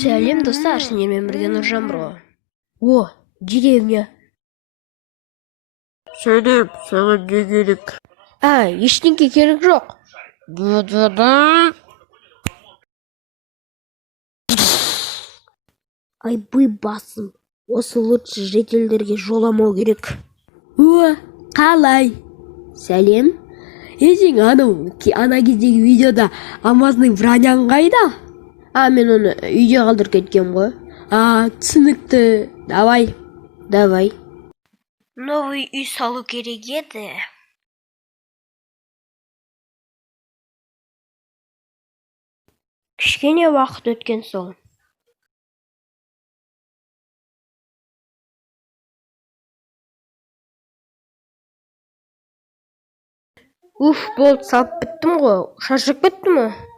Сәлем достар, сендермен бірге Нұржан бро. О, деревня. Сәлем, саған не керек? Ештеңке керек жоқ. Да. Айбый басым, осы лучше жителдерге жоламау керек. О, қалай? Сәлем. Сен ана кездегі видеода Амаздың броняң қайда? Мен оны үйде қалдырып кеткем ғой. Түсінікті. Давай. Новый үй салу керек еді. Кішкене уақыт өткен соң. Болды, салып біттім ғой. Шаршап кеттім ме?